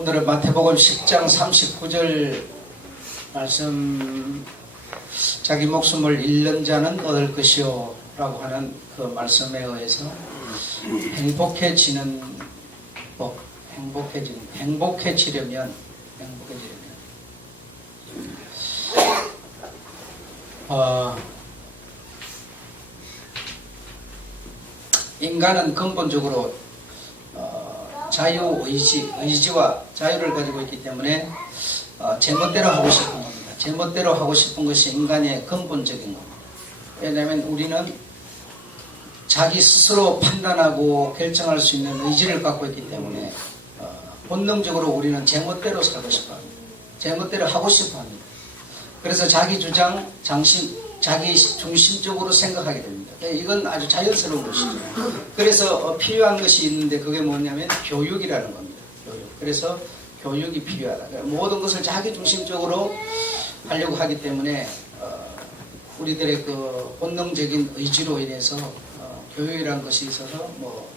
오늘은 마태복음 10장 39절 말씀, 자기 목숨을 잃는 자는 얻을 것이요 라고 하는 그 말씀에 의해서 행복해지는 법, 행복해지려면 인간은 근본적으로 의지와 자유를 가지고 있기 때문에 제멋대로 하고 싶은 겁니다. 제멋대로 하고 싶은 것이 인간의 근본적인 겁니다. 왜냐하면 우리는 자기 스스로 판단하고 결정할 수 있는 의지를 갖고 있기 때문에 본능적으로 우리는 제멋대로 살고 싶어 합니다. 제멋대로 하고 싶어 합니다. 그래서 자기 주장, 자기 중심적으로 생각하게 됩니다. 이건 아주 자연스러운 것이죠. 그래서 필요한 것이 있는데 그게 뭐냐면 교육이라는 겁니다. 교육. 그래서 교육이 필요하다. 모든 것을 자기 중심적으로 하려고 하기 때문에 우리들의 그 본능적인 의지로 인해서 교육이라는 것이 있어서 뭐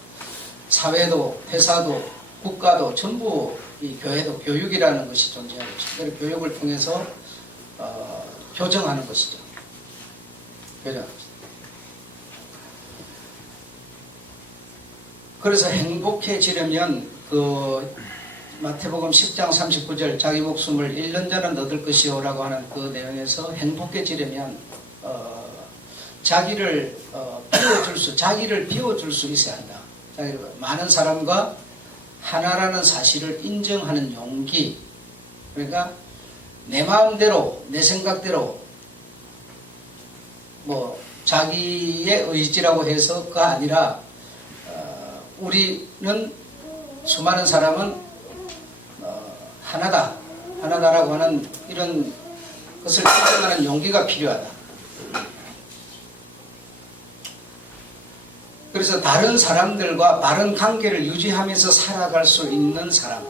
사회도 회사도 국가도 전부 이 교회도 교육이라는 것이 존재하고 있습니다. 교육을 통해서 교정하는 것이죠. 교정. 그래서 행복해지려면 그 마태복음 10장 39절 자기 목숨을 잃는 자는 얻을 것이요 라고 하는 그 내용에서 행복해지려면 자기를 비워줄 수 있어야 한다. 많은 사람과 하나라는 사실을 인정하는 용기. 그러니까 내 마음대로 내 생각대로 뭐 자기의 의지라고 해서가 아니라 우리는 수많은 사람은 하나다라고 하는 이런 것을 인정하는 용기가 필요하다. 그래서 다른 사람들과 바른 관계를 유지하면서 살아갈 수 있는 사람.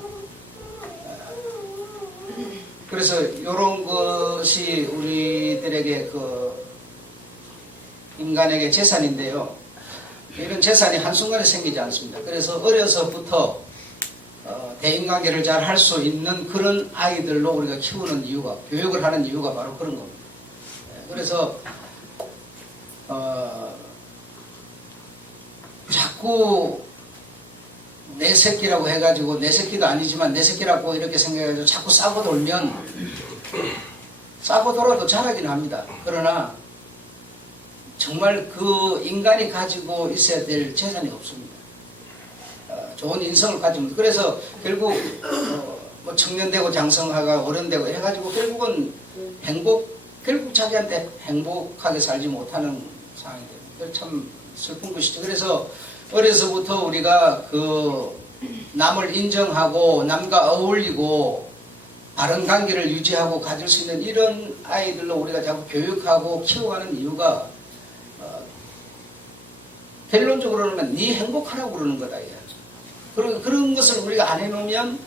그래서 이런 것이 우리들에게 인간에게 재산인데요. 이런 재산이 한순간에 생기지 않습니다. 그래서 어려서부터 대인관계를 잘 할 수 있는 그런 아이들로 우리가 키우는 이유가, 교육을 하는 이유가 바로 그런 겁니다. 그래서 자꾸 내 새끼라고 해가지고, 내 새끼도 아니지만 내 새끼라고 이렇게 생각해가지고 자꾸 싸고 돌면 싸고 돌아도 자라긴 합니다. 그러나 정말 그 인간이 가지고 있어야 될 재산이 없습니다. 좋은 인성을 가지면. 그래서 결국 뭐 청년되고 장성하가 어른되고 해가지고 결국은 결국 자기한테 행복하게 살지 못하는 상황이 됩니다. 참 슬픈 것이죠. 그래서 어려서부터 우리가 남을 인정하고 남과 어울리고 바른 관계를 유지하고 가질 수 있는 이런 아이들로 우리가 자꾸 교육하고 키워가는 이유가 결론적으로는 네 행복하라고 그러는 거다. 그런 것을 우리가 안 해놓으면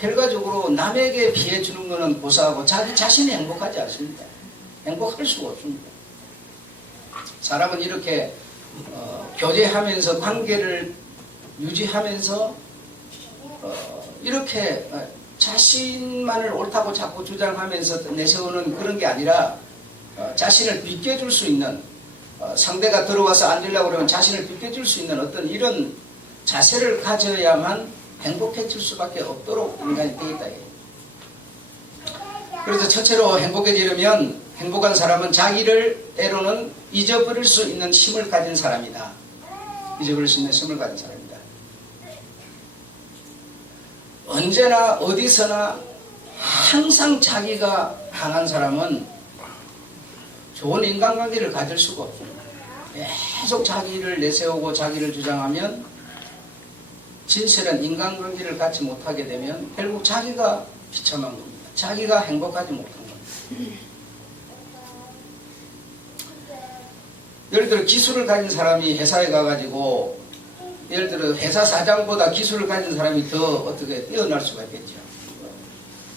결과적으로 남에게 피해 주는 것은 고사하고 자기 자신이 행복하지 않습니다. 행복할 수가 없습니다. 사람은 이렇게 교제하면서 관계를 유지하면서 이렇게 자신만을 옳다고 자꾸 주장하면서 내세우는 그런 게 아니라 자신을 비껴줄 수 있는 상대가 들어와서 앉으려고 그러면 자신을 비껴줄 수 있는 어떤 이런 자세를 가져야만 행복해질 수밖에 없도록 인간이 되어 있다. 그래서 첫째로 행복해지려면 행복한 사람은 자기를 때로는 잊어버릴 수 있는 힘을 가진 사람이다. 잊어버릴 수 있는 힘을 가진 사람이다. 언제나 어디서나 항상 자기가 강한 사람은 좋은 인간관계를 가질 수가 없습니다. 계속 자기를 내세우고 자기를 주장하면 진실한 인간관계를 갖지 못하게 되면 결국 자기가 비참한 겁니다. 자기가 행복하지 못한 겁니다. 예를 들어 기술을 가진 사람이 회사에 가가지고 예를 들어 회사 사장보다 기술을 가진 사람이 더 어떻게 뛰어날 수가 있겠죠.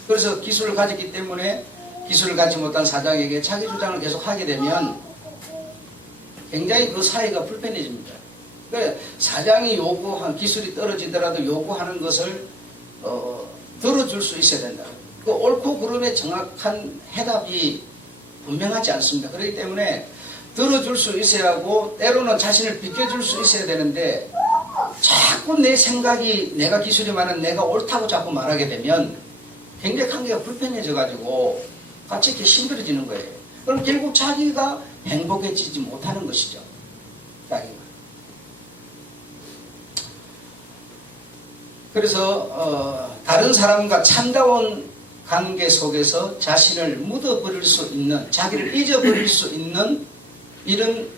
그래서 기술을 가졌기 때문에 기술을 갖지 못한 사장에게 자기 주장을 계속 하게 되면 굉장히 그 사이가 불편해집니다. 그래, 사장이 요구한 기술이 떨어지더라도 요구하는 것을 들어줄 수 있어야 된다. 그 옳고 그름의 정확한 해답이 분명하지 않습니다. 그렇기 때문에 들어줄 수 있어야 하고 때로는 자신을 비켜줄 수 있어야 되는데 자꾸 내 생각이 내가 기술이 많은 내가 옳다고 자꾸 말하게 되면 굉장히 관계가 불편해져 가지고 같이 이렇게 힘들어지는 거예요. 그럼 결국 자기가 행복해지지 못하는 것이죠. 자기가. 그래서 다른 사람과 참다운 관계 속에서 자신을 묻어버릴 수 있는, 자기를 잊어버릴 수 있는 이런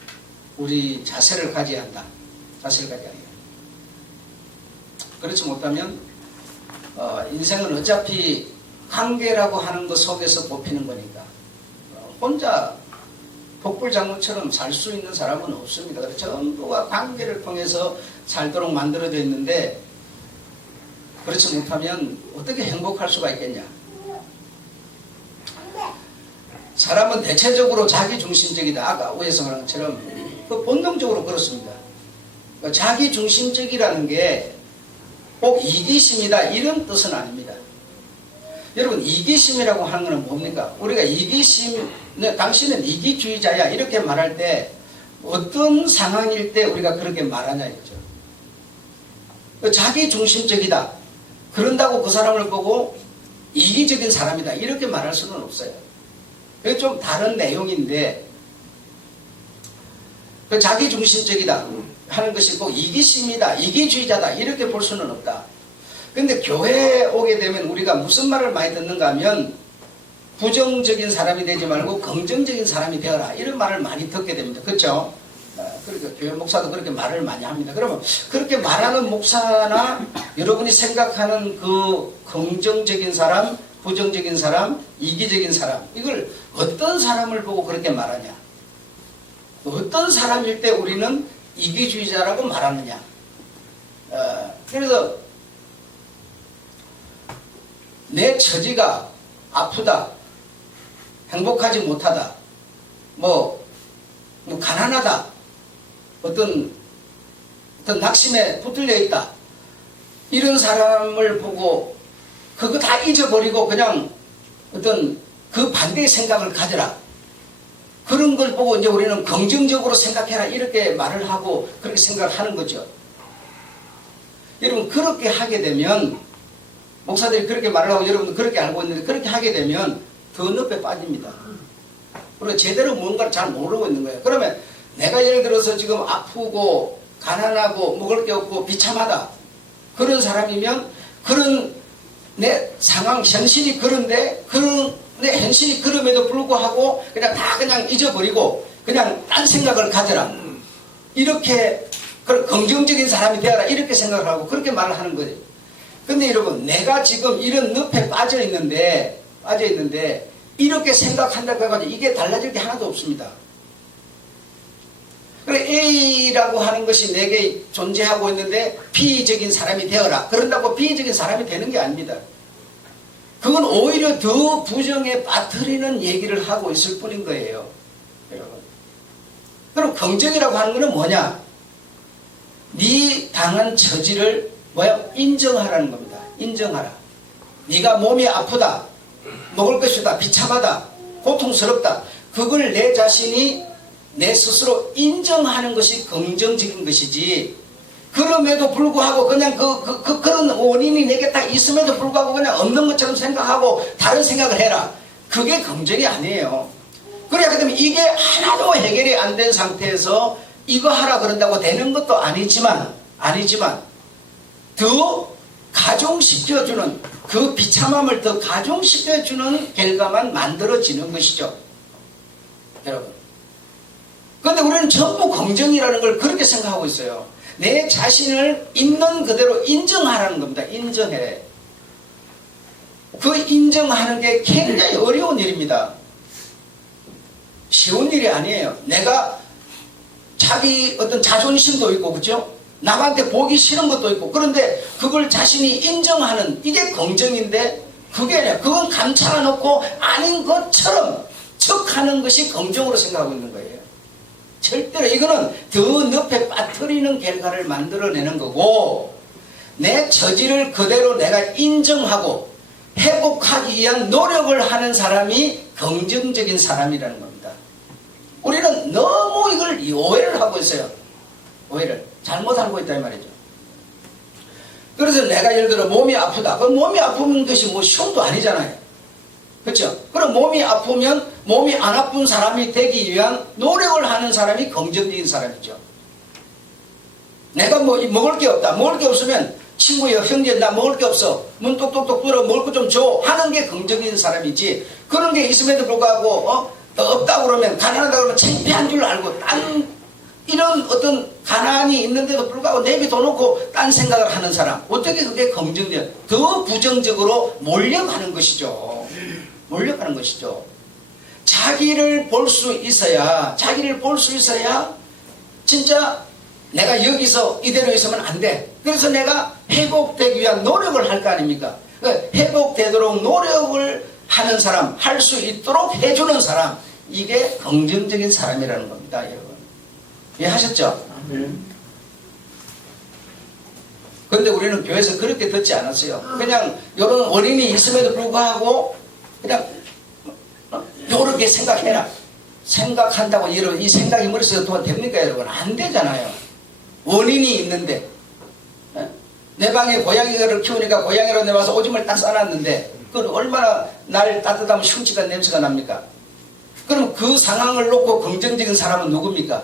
우리 자세를 가져야 한다. 자세를 가져야 한다. 그렇지 못하면 인생은 어차피 관계라고 하는 것 속에서 뽑히는 거니까 혼자 독불장군처럼 살 수 있는 사람은 없습니다. 그래서 전부가 관계를 통해서 살도록 만들어져 있는데 그렇지 못하면 어떻게 행복할 수가 있겠냐. 사람은 대체적으로 자기중심적이다. 아까 오해성 말한 것처럼 그 본능적으로 그렇습니다. 그러니까 자기중심적이라는 게 꼭 이기심이다 이런 뜻은 아닙니다. 여러분 이기심이라고 하는 것은 뭡니까? 우리가 이기심, 당신은 이기주의자야 이렇게 말할 때 어떤 상황일 때 우리가 그렇게 말하냐 했죠. 자기중심적이다. 그런다고 그 사람을 보고 이기적인 사람이다 이렇게 말할 수는 없어요. 그게 좀 다른 내용인데 그 자기중심적이다 하는 것이 꼭 이기심이다 이기주의자다 이렇게 볼 수는 없다. 근데 교회에 오게 되면 우리가 무슨 말을 많이 듣는가 하면 부정적인 사람이 되지 말고 긍정적인 사람이 되어라 이런 말을 많이 듣게 됩니다. 그렇죠? 그러니까 교회 목사도 그렇게 말을 많이 합니다. 그러면 그렇게 말하는 목사나 여러분이 생각하는 그 긍정적인 사람, 부정적인 사람, 이기적인 사람 이걸 어떤 사람을 보고 그렇게 말하냐? 어떤 사람일 때 우리는 이기주의자라고 말하느냐? 그래서 내 처지가 아프다, 행복하지 못하다, 뭐 가난하다, 어떤 낙심에 붙들려 있다 이런 사람을 보고 그거 다 잊어버리고 그냥 어떤 그 반대의 생각을 가져라. 그런 걸 보고 이제 우리는 긍정적으로 생각해라 이렇게 말을 하고 그렇게 생각을 하는 거죠. 여러분 그렇게 하게 되면 목사들이 그렇게 말을 하고 여러분도 그렇게 알고 있는데 그렇게 하게 되면 더 늪에 빠집니다. 그리고 제대로 뭔가를 잘 모르고 있는 거예요. 그러면 내가 예를 들어서 지금 아프고 가난하고 먹을 게 없고 비참하다 그런 사람이면 그런 내 상황 현실이 그런데 그런 내 현실이 그럼에도 불구하고 그냥 다 그냥 잊어버리고 그냥 딴 생각을 가져라 이렇게 긍정적인 사람이 되어라 이렇게 생각을 하고 그렇게 말을 하는 거예요. 근데 여러분 내가 지금 이런 늪에 빠져 있는데 이렇게 생각한다고 해가지고 이게 달라질 게 하나도 없습니다. 그래 A라고 하는 것이 내게 존재하고 있는데 B적인 사람이 되어라. 그런다고 B적인 사람이 되는 게 아닙니다. 그건 오히려 더 부정에 빠뜨리는 얘기를 하고 있을 뿐인 거예요. 여러분. 그럼 긍정이라고 하는 것은 뭐냐? 네 당한 처지를 인정하라는 겁니다. 인정하라. 네가 몸이 아프다. 먹을 것이 없다. 비참하다. 고통스럽다. 그걸 내 자신이 내 스스로 인정하는 것이 긍정적인 것이지 그럼에도 불구하고 그냥 그런 원인이 내게 딱 있음에도 불구하고 그냥 없는 것처럼 생각하고 다른 생각을 해라. 그게 긍정이 아니에요. 그래야 되면 이게 하나도 해결이 안 된 상태에서 이거 하라 그런다고 되는 것도 아니지만 더 가중시켜주는 그 비참함을 더 가중시켜주는 결과만 만들어지는 것이죠. 여러분. 그런데 우리는 전부 긍정이라는 걸 그렇게 생각하고 있어요. 내 자신을 있는 그대로 인정하라는 겁니다. 인정해. 그 인정하는 게 굉장히 어려운 일입니다. 쉬운 일이 아니에요. 내가 자기 어떤 자존심도 있고 그죠? 남한테 보기 싫은 것도 있고 그런데 그걸 자신이 인정하는 이게 긍정인데 그게 아니라 그건 감춰 놓고 아닌 것처럼 척하는 것이 긍정으로 생각하고 있는 거예요. 절대로 이거는 더 늪에 빠뜨리는 결과를 만들어내는 거고 내 처지를 그대로 내가 인정하고 회복하기 위한 노력을 하는 사람이 긍정적인 사람이라는 겁니다. 우리는 너무 이걸 오해를 하고 있어요. 오해를 잘못 알고 있다 이 말이죠. 그래서 내가 예를 들어 몸이 아프다. 그 몸이 아픈 것이 뭐 시험도 아니잖아요. 그렇죠? 그럼 몸이 아프면 몸이 안 아픈 사람이 되기 위한 노력을 하는 사람이 긍정적인 사람이죠. 내가 뭐 먹을 게 없다. 먹을 게 없으면 친구야, 형제, 나 먹을 게 없어. 문 똑똑똑 뚫어 먹을 거 좀 줘. 하는 게 긍정적인 사람이지. 그런 게 있음에도 불구하고 없다고 그러면 가난하다고 그러면 창피한 줄 알고 이런 어떤 가난이 있는데도 불구하고 내비둬놓고 딴 생각을 하는 사람. 어떻게 그게 긍정적, 더 부정적으로 몰려가는 것이죠. 몰려가는 것이죠. 자기를 볼 수 있어야 진짜 내가 여기서 이대로 있으면 안 돼. 그래서 내가 회복되기 위한 노력을 할 거 아닙니까? 회복되도록 노력을 하는 사람, 할 수 있도록 해주는 사람, 이게 긍정적인 사람이라는 겁니다, 여러분. 이해하셨죠? 그런데 우리는 교회에서 그렇게 듣지 않았어요. 그냥 이런 원인이 있음에도 불구하고 그냥 요렇게 생각해라. 생각한다고 이 생각이 머릿속에 도와 됩니까, 여러분? 안 되잖아요. 원인이 있는데 내 방에 고양이를 키우니까 고양이로 내와서 오줌을 딱 싸놨는데 그건 얼마나 날 따뜻하면 흉측한 냄새가 납니까? 그럼 그 상황을 놓고 긍정적인 사람은 누굽니까?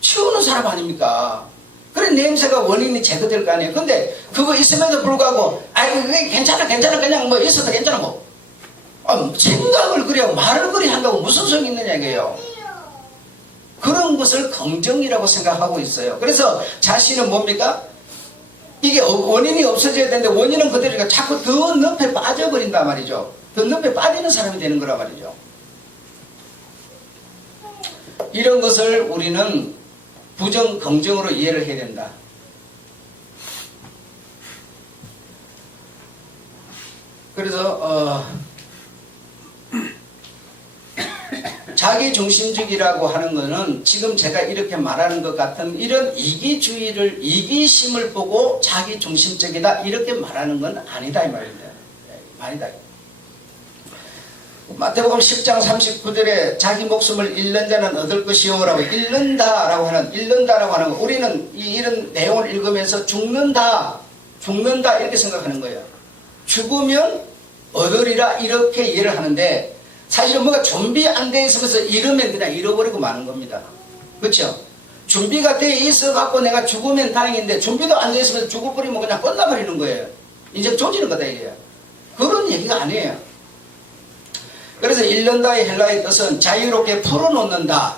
치우는 사람 아닙니까? 그래 냄새가 원인이 제거될 거 아니에요. 근데 그거 있음에도 불구하고 아이고 그게 괜찮아 그냥 뭐 있어도 괜찮아 뭐 생각을 그래 말을 그리 한다고 무슨 소용이 있느냐 이게요. 그런 것을 긍정이라고 생각하고 있어요. 그래서 자신은 뭡니까? 이게 원인이 없어져야 되는데 원인은 그대로니까 자꾸 더 늪에 빠져버린단 말이죠. 더 늪에 빠지는 사람이 되는 거란 말이죠. 이런 것을 우리는 부정, 긍정으로 이해를 해야 된다. 그래서 자기중심적이라고 하는 것은 지금 제가 이렇게 말하는 것 같은 이런 이기심을 보고 자기중심적이다 이렇게 말하는 건 아니다 이 말입니다. 아니다. 마태복음 10장 39절에 자기 목숨을 잃는 자는 얻을 것이요 라고 잃는다라고 하는 거 우리는 이런 내용을 읽으면서 죽는다 이렇게 생각하는 거예요. 죽으면 얻으리라 이렇게 이해를 하는데 사실은 뭐가 준비 안 돼 있으면서 잃으면 그냥 잃어버리고 마는 겁니다. 그렇죠? 준비가 돼 있어 갖고 내가 죽으면 다행인데 준비도 안 돼 있으면서 죽어버리면 그냥 끝나버리는 거예요. 인생 조지는 거다 이게요. 그런 얘기가 아니에요. 그래서 잃는다의 헬라의 뜻은 자유롭게 풀어놓는다.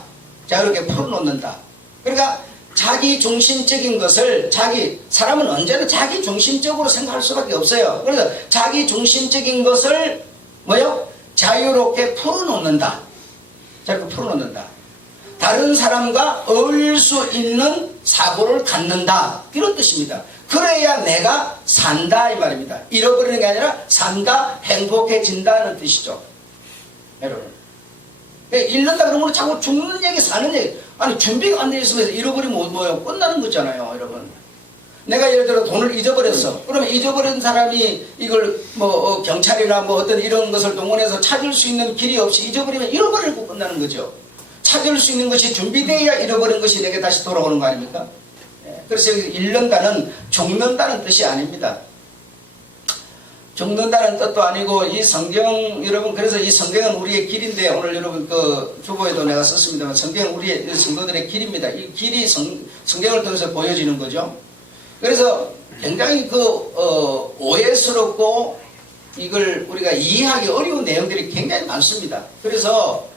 그러니까 자기 중심적인 것을 사람은 언제나 자기 중심적으로 생각할 수밖에 없어요. 그래서 자기 중심적인 것을 자유롭게 풀어놓는다. 다른 사람과 어울릴 수 있는 사고를 갖는다. 이런 뜻입니다. 그래야 내가 산다 이 말입니다. 잃어버리는 게 아니라 산다, 행복해진다는 뜻이죠. 여러분. 잃는다 그러면 자꾸 죽는 얘기, 사는 얘기. 아니 준비가 안 돼 있으면서 잃어버리면 뭐예요? 끝나는 거잖아요, 여러분. 내가 예를 들어 돈을 잊어버렸어. 그러면 잊어버린 사람이 이걸 경찰이나 어떤 이런 것을 동원해서 찾을 수 있는 길이 없이 잊어버리면 잃어버리고 끝나는 거죠. 찾을 수 있는 것이 준비되어야 잃어버린 것이 내게 다시 돌아오는 거 아닙니까? 그래서 잃는다는 죽는다는 뜻이 아닙니다. 죽는다는 뜻도 아니고 이 성경 여러분 그래서 이 성경은 우리의 길인데 오늘 여러분 그 주보에도 내가 썼습니다만 성경은 우리의 성도들의 길입니다. 이 길이 성경을 통해서 보여지는 거죠. 그래서 굉장히 오해스럽고 이걸 우리가 이해하기 어려운 내용들이 굉장히 많습니다. 그래서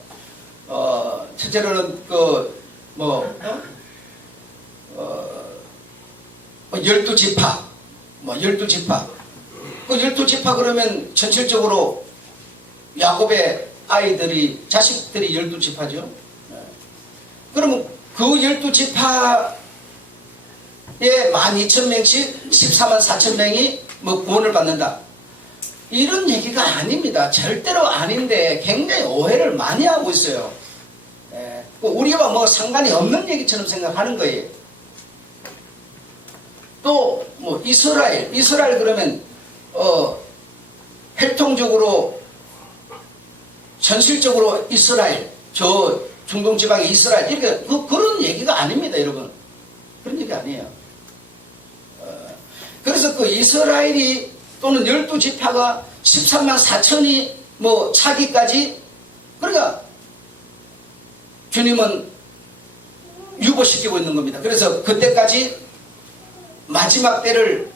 첫째로는 12지파 12지파 그 12지파 그러면 전체적으로 야곱의 자식들이 12지파죠. 그러면 그 12지파 예, 12,000명씩 14만 4천 명이 구원을 받는다. 이런 얘기가 아닙니다. 절대로 아닌데 굉장히 오해를 많이 하고 있어요. 예, 우리와 상관이 없는 얘기처럼 생각하는 거예요. 또 이스라엘 그러면 활동적으로 현실적으로 이스라엘, 저 중동 지방의 이스라엘 이렇게 그런 얘기가 아닙니다, 여러분. 그런 얘기 아니에요. 그래서 그 이스라엘이 또는 12지파가 13만 4천이 뭐 차기까지, 그러니까 주님은 유보시키고 있는 겁니다. 그래서 그때까지 마지막 때를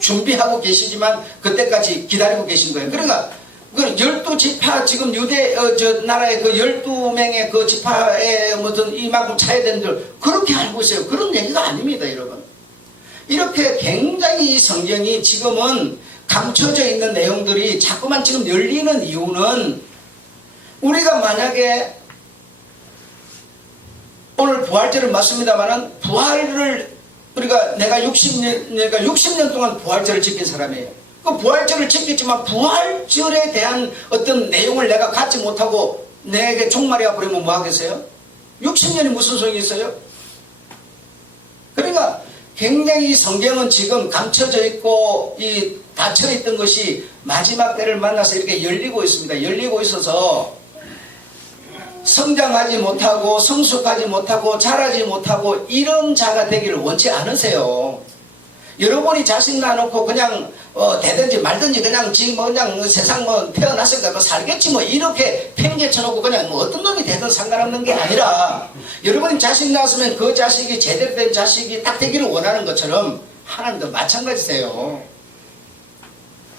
준비하고 계시지만 그때까지 기다리고 계신 거예요. 그러니까 그 12지파 지금 유대 저 나라의 그 12명의 그 지파에 무슨 이만큼 차야 되는 줄 그렇게 알고 있어요. 그런 얘기가 아닙니다, 여러분. 이렇게 굉장히 이 성경이 지금은 감춰져 있는 내용들이 자꾸만 지금 열리는 이유는 우리가 만약에 오늘 부활절을 맞습니다만은 부활을 우리가 내가 60년 동안 부활절을 지킨 사람이에요. 그 부활절을 지켰지만 부활절에 대한 어떤 내용을 내가 갖지 못하고 내게 종말이야 버리면 뭐 하겠어요? 60년이 무슨 소용이 있어요? 그러니까 굉장히 성경은 지금 감춰져 있고 이 닫혀 있던 것이 마지막 때를 만나서 이렇게 열리고 있습니다. 열리고 있어서 성장하지 못하고 성숙하지 못하고 자라지 못하고 이런 자가 되기를 원치 않으세요. 여러분이 자식 놔놓고 그냥 되든지 말든지 그냥 지금 그냥 세상 뭐 태어났으니까 뭐 살겠지 뭐 이렇게 팽개쳐놓고 그냥 뭐 어떤 놈이 되든 상관없는 게 아니라 여러분이 자식 낳았으면 그 자식이 제대로 된 자식이 딱 되기를 원하는 것처럼 하나님도 마찬가지세요.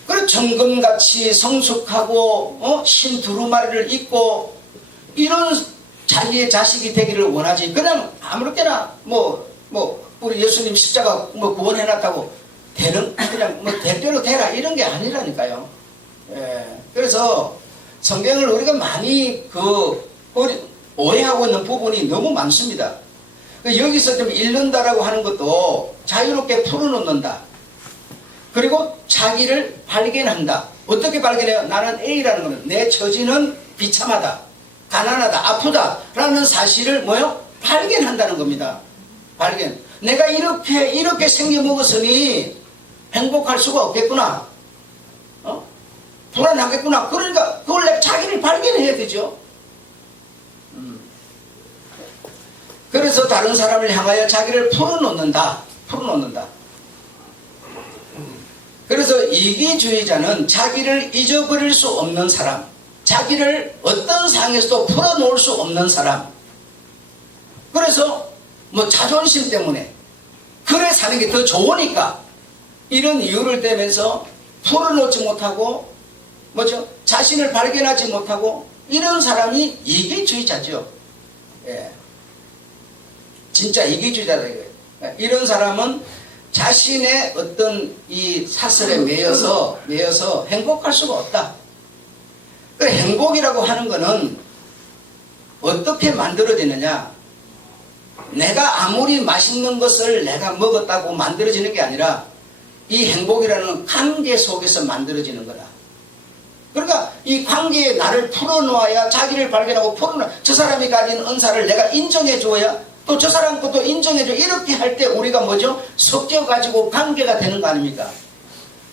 그래 정금같이 성숙하고 신 두루마리를 입고 이런 자기의 자식이 되기를 원하지. 그냥 아무렇게나 뭐 우리 예수님 십자가 뭐 구원해놨다고 되는 그냥 뭐 될 대로 되라 이런 게 아니라니까요. 예. 그래서 성경을 우리가 많이 오해하고 있는 부분이 너무 많습니다. 여기서 좀 잃는다라고 하는 것도 자유롭게 풀어놓는다. 그리고 자기를 발견한다. 어떻게 발견해요? 나는 A라는 것은 내 처지는 비참하다, 가난하다, 아프다 라는 사실을 뭐요? 발견한다는 겁니다. 발견. 내가 이렇게 생겨먹었으니 행복할 수가 없겠구나. 불안하겠구나. 그러니까 그걸 내가 자기를 발견해야 되죠. 그래서 다른 사람을 향하여 자기를 풀어놓는다. 그래서 이기주의자는 자기를 잊어버릴 수 없는 사람, 자기를 어떤 상황에서도 풀어놓을 수 없는 사람. 그래서 뭐 자존심 때문에 그래 사는 게 더 좋으니까 이런 이유를 대면서 풀어놓지 못하고 뭐죠? 자신을 발견하지 못하고 이런 사람이 이기주의자죠. 예. 진짜 이기주의자다 이거예요. 이런 사람은 자신의 어떤 이 사슬에 매여서 행복할 수가 없다. 그 행복이라고 하는 것은 어떻게 만들어지느냐? 내가 아무리 맛있는 것을 내가 먹었다고 만들어지는 게 아니라 이 행복이라는 관계 속에서 만들어지는 거다. 그러니까 이 관계에 나를 풀어놓아야 자기를 발견하고 저 사람이 가진 은사를 내가 인정해 줘야 또 저 사람 것도 인정해 줘. 이렇게 할 때 우리가 뭐죠? 섞여가지고 관계가 되는 거 아닙니까?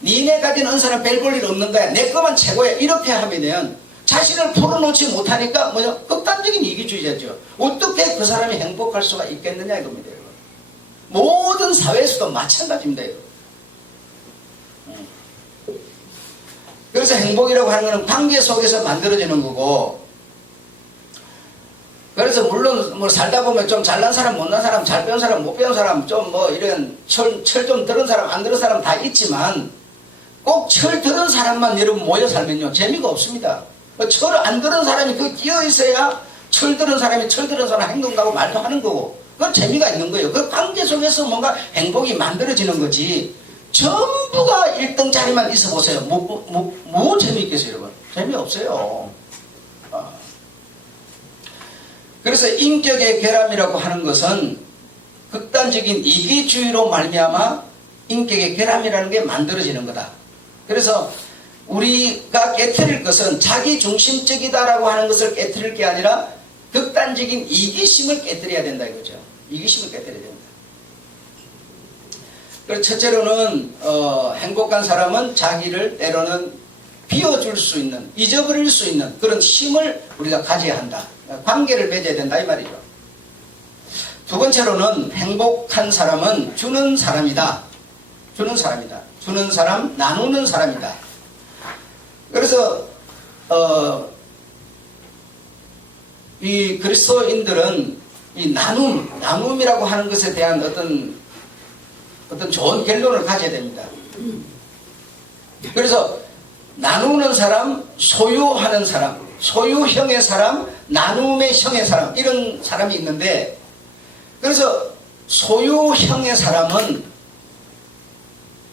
니네 가진 은사는 별 볼 일 없는 거야. 내 것만 최고야. 이렇게 하면 자신을 풀어놓지 못하니까 뭐죠? 극단적인 이기주의자죠. 어떻게 그 사람이 행복할 수가 있겠느냐 이겁니다. 여러분. 모든 사회에서도 마찬가지입니다. 여러분. 그래서 행복이라고 하는 것은 관계 속에서 만들어지는 거고, 그래서 물론 뭐 살다 보면 좀 잘난 사람, 못난 사람, 잘 배운 사람, 못 배운 사람, 좀 뭐 이런 철 좀 들은 사람, 안 들은 사람 다 있지만 꼭 철 들은 사람만 여러분 모여 살면요 재미가 없습니다. 철 안 들은 사람이 그 끼어 있어야 철 들은 사람이 철 들은 사람 행동하고 말도 하는 거고 그건 재미가 있는 거예요. 그 관계 속에서 뭔가 행복이 만들어지는 거지. 전부가 1등 자리만 있어 보세요. 뭐 재미있겠어요, 여러분? 재미없어요. 그래서 인격의 결함이라고 하는 것은 극단적인 이기주의로 말미암아 인격의 결함이라는 게 만들어지는 거다. 그래서 우리가 깨트릴 것은 자기중심적이다라고 하는 것을 깨트릴 게 아니라 극단적인 이기심을 깨트려야 된다 이거죠. 이기심을 깨트려야 된다. 그래서 첫째로는 행복한 사람은 자기를 때로는 비워줄 수 있는, 잊어버릴 수 있는 그런 힘을 우리가 가져야 한다. 관계를 맺어야 된다 이 말이죠. 두 번째로는 행복한 사람은 주는 사람이다. 주는 사람이다. 주는 사람, 나누는 사람이다. 그래서 이 그리스도인들은 이 나눔이라고 하는 것에 대한 어떤 좋은 결론을 가져야 됩니다. 그래서 나누는 사람, 소유하는 사람, 소유형의 사람, 나눔의 형의 사람, 이런 사람이 있는데, 그래서 소유형의 사람은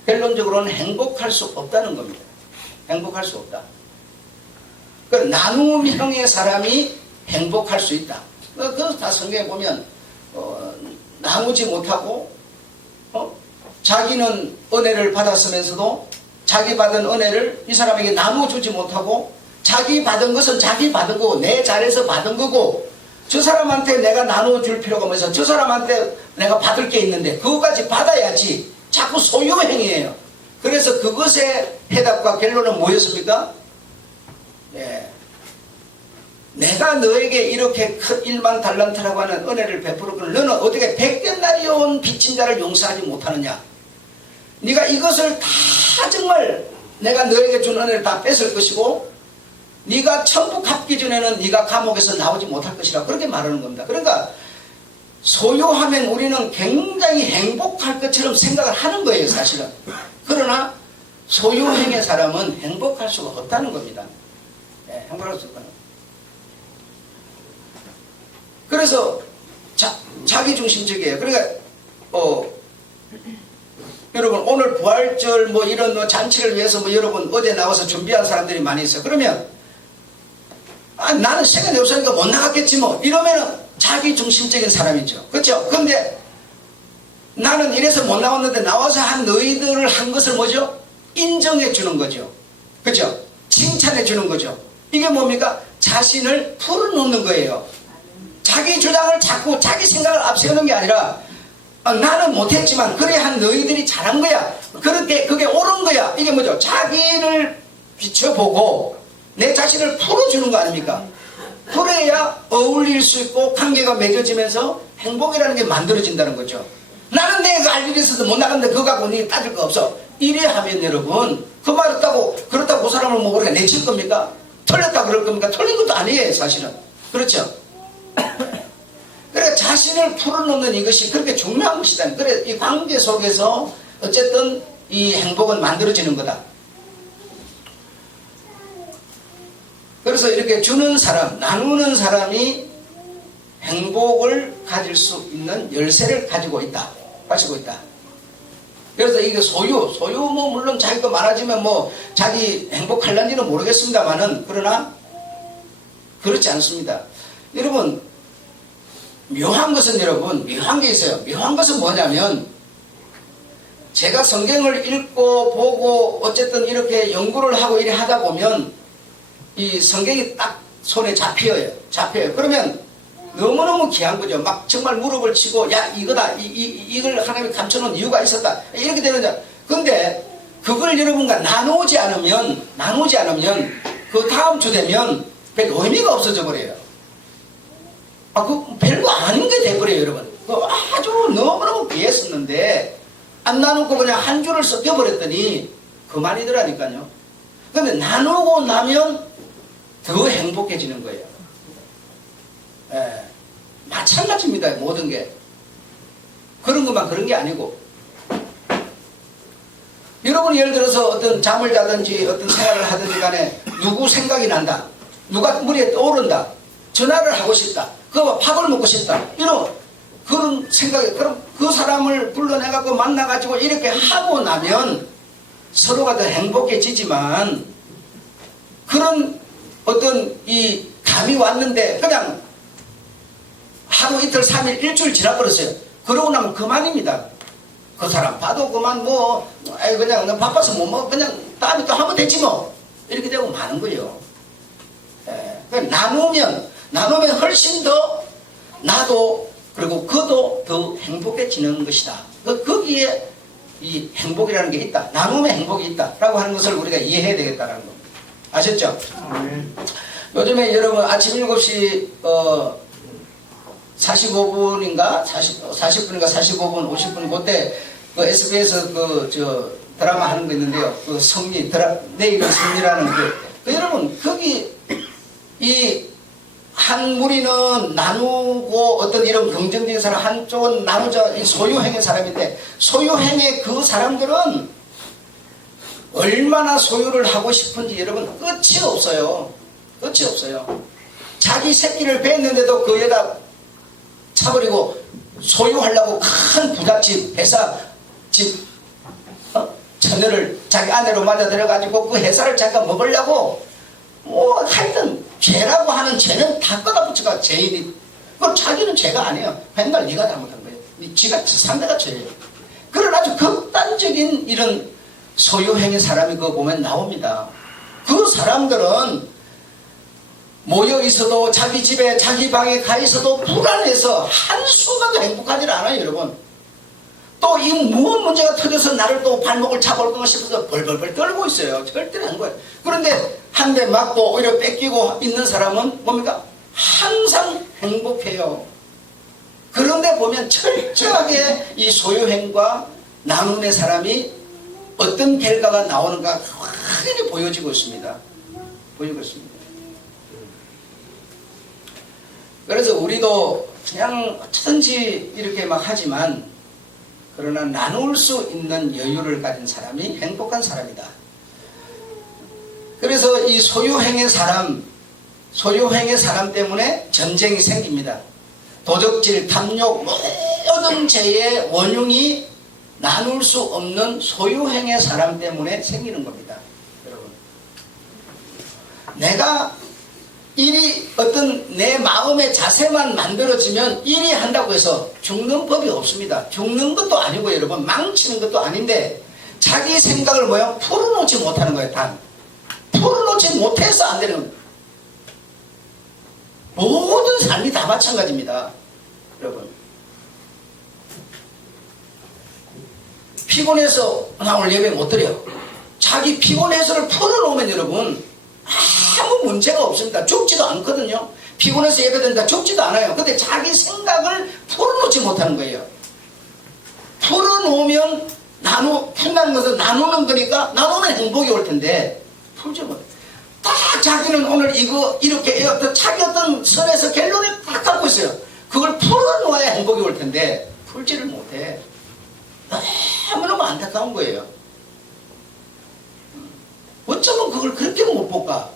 결론적으로는 행복할 수 없다는 겁니다. 행복할 수 없다. 그 나눔형의 사람이 행복할 수 있다. 그거 다 성경에 보면 나누지 못하고 자기는 은혜를 받았으면서도 자기 받은 은혜를 이 사람에게 나눠주지 못하고, 자기 받은 것은 자기 받은 거고 내 잘해서 받은 거고, 저 사람한테 내가 나눠줄 필요가 없어서 저 사람한테 내가 받을 게 있는데 그거까지 받아야지 자꾸 소유행위예요. 그래서 그것의 해답과 결론은 뭐였습니까? 예. 내가 너에게 이렇게 큰 1만 달란트라고 하는 은혜를 베풀었거늘 너는 어떻게 100된 온 빚진 자를 용서하지 못하느냐? 네가 이것을 다 정말 내가 너에게 준 은혜를 다 뺏을 것이고 네가 천국 갖기 전에는 네가 감옥에서 나오지 못할 것이라 그렇게 말하는 겁니다. 그러니까 소유하면 우리는 굉장히 행복할 것처럼 생각을 하는 거예요, 사실은. 그러나 소유행의 사람은 행복할 수가 없다는 겁니다. 네, 행복할 수 없다는 겁니다. 그래서 자기중심적이에요. 그러니까 여러분 오늘 부활절 이런 잔치를 위해서 여러분 어제 나와서 준비한 사람들이 많이 있어요. 그러면 나는 시간이 없으니까 못 나갔겠지 이러면은 자기중심적인 사람이죠. 그렇죠? 근데 나는 이래서 못 나왔는데 나와서 한 너희들을 한 것을 뭐죠? 인정해 주는 거죠. 그렇죠? 칭찬해 주는 거죠. 이게 뭡니까? 자신을 풀어놓는 거예요. 자기 주장을 자꾸 자기 생각을 앞세우는 게 아니라 나는 못했지만 그래 한 너희들이 잘한 거야. 그게 옳은 거야. 이게 뭐죠? 자기를 비춰보고 내 자신을 풀어주는 거 아닙니까? 그래야 어울릴 수 있고 관계가 맺어지면서 행복이라는 게 만들어진다는 거죠. 나는 내가 알 일이 있어서 못 나갔는데 그거 갖고 니 따질 거 없어. 이래 하면 여러분 그 말 없다고 그렇다고 그 사람을 우리가 내칠 겁니까? 틀렸다 그럴 겁니까? 틀린 것도 아니에요, 사실은. 그렇죠? 그러니까 자신을 풀어놓는 이것이 그렇게 중요한 것이다. 그래 이 관계 속에서 어쨌든 이 행복은 만들어지는 거다. 그래서 이렇게 주는 사람, 나누는 사람이 행복을 가질 수 있는 열쇠를 가지고 있다. 그래서 이게 소유 물론 자기가 많아지면 자기 행복할런지는 모르겠습니다만은 그러나 그렇지 않습니다. 여러분 묘한 게 있어요. 묘한 것은 뭐냐면 제가 성경을 읽고 보고 어쨌든 이렇게 연구를 하고 이래 하다 보면 이 성경이 딱 손에 잡혀요. 그러면 너무너무 귀한 거죠. 막 정말 무릎을 치고 야 이거다. 이걸 하나님이 감춰놓은 이유가 있었다. 이렇게 되는데 근데 그걸 여러분과 나누지 않으면 그 다음 주 되면 별 의미가 없어져 버려요. 그 별거 아닌 게 돼버려요, 여러분. 아주 너무너무 귀했었는데 안 나누고 그냥 한 줄을 섞여버렸더니 그만이더라니까요. 근데 나누고 나면 더 행복해지는 거예요. 예, 마찬가지입니다. 모든 게 그런 것만 그런 게 아니고 여러분 예를 들어서 어떤 잠을 자든지 어떤 생활을 하든지 간에 누구 생각이 난다, 누가 머리에 떠오른다, 전화를 하고 싶다, 그거 밥을 먹고 싶다, 이런 그런 생각이, 그럼 그 사람을 불러내갖고 만나가지고 이렇게 하고 나면 서로가 더 행복해지지만 그런 어떤 이 감이 왔는데 그냥 하루 이틀 3일 일주일 지나버렸어요. 그러고 나면 그만입니다. 그 사람 봐도 그만 그냥 나 바빠서 못 먹어 그냥 다음에 또 하면 되지 이렇게 되고 마는 거예요. 나누면 훨씬 더 나도 그리고 그도 더 행복해지는 것이다. 거기에 이 행복이라는 게 있다. 나눔의 행복이 있다라고 하는 것을 우리가 이해해야 되겠다는 겁니다. 아셨죠? 네. 요즘에 여러분 아침 7시 45분인가 40분인가 45분 50분 그때 그 SBS 드라마 하는 거 있는데요. 그 성리 내일은 성리라는 그 여러분 거기 이 한 무리는 나누고 어떤 이런 긍정적인 사람 한쪽은 나누자 이 소유행의 사람인데 소유행의 그 사람들은 얼마나 소유를 하고 싶은지 여러분 끝이 없어요. 끝이 없어요. 자기 새끼를 뺐는데도 그 여자 차버리고 소유하려고 큰 부잣집 회사집 처녀를 자기 아내로 맞아 들여가지고 그 회사를 자기가 먹으려고 뭐 하여튼 죄라고 하는 죄는 다 꺼다 붙여가 죄인이 그 자기는 죄가 아니에요. 맨날 네가 잘못한 거예요. 지가 상대가 죄예요. 그런 아주 극단적인 이런 소유행의 사람이 그거 보면 나옵니다. 그 사람들은 모여 있어도 자기 집에 자기 방에 가 있어도 불안해서 한순간도 행복하지 않아요. 여러분 또 이 무엇 문제가 터져서 나를 또 발목을 잡아올까 싶어서 벌벌벌 떨고 있어요. 절대로 한 거예요. 그런데 한 대 맞고 오히려 뺏기고 있는 사람은 뭡니까? 항상 행복해요. 그런데 보면 철저하게 이 소유행과 나눔의 사람이 어떤 결과가 나오는가 확연히 보여지고 있습니다. 보이고 있습니다. 그래서 우리도 그냥 어쩌든지 이렇게 막 하지만 그러나 나눌 수 있는 여유를 가진 사람이 행복한 사람이다. 그래서 이 소유행의 사람 때문에 전쟁이 생깁니다. 도적질, 탐욕, 모든 죄의 원흉이 나눌 수 없는 소유행의 사람 때문에 생기는 겁니다. 여러분, 내가 일이 어떤 내 마음의 자세만 만들어지면 일이 한다고 해서 죽는 법이 없습니다. 죽는 것도 아니고 여러분 망치는 것도 아닌데 자기 생각을 뭐야? 풀어놓지 못하는 거예요. 단 풀어놓지 못해서 안 되는 겁니다. 모든 삶이 다 마찬가지입니다. 여러분 피곤해서 나 오늘 예배 못 드려. 자기 피곤해서를 풀어놓으면 여러분 아무 문제가 없습니다. 죽지도 않거든요. 피곤해서 예배드린다 죽지도 않아요. 근데 자기 생각을 풀어놓지 못하는 거예요. 풀어놓으면 푼다는 것은 나누는 거니까 나누면 행복이 올 텐데 풀지 못해. 딱 자기는 오늘 이렇게 자기 어떤 선에서 결론을 딱 갖고 있어요. 그걸 풀어놓아야 행복이 올 텐데 풀지를 못해. 너무너무 안타까운 거예요. 어쩌면 그걸 그렇게 못 볼까?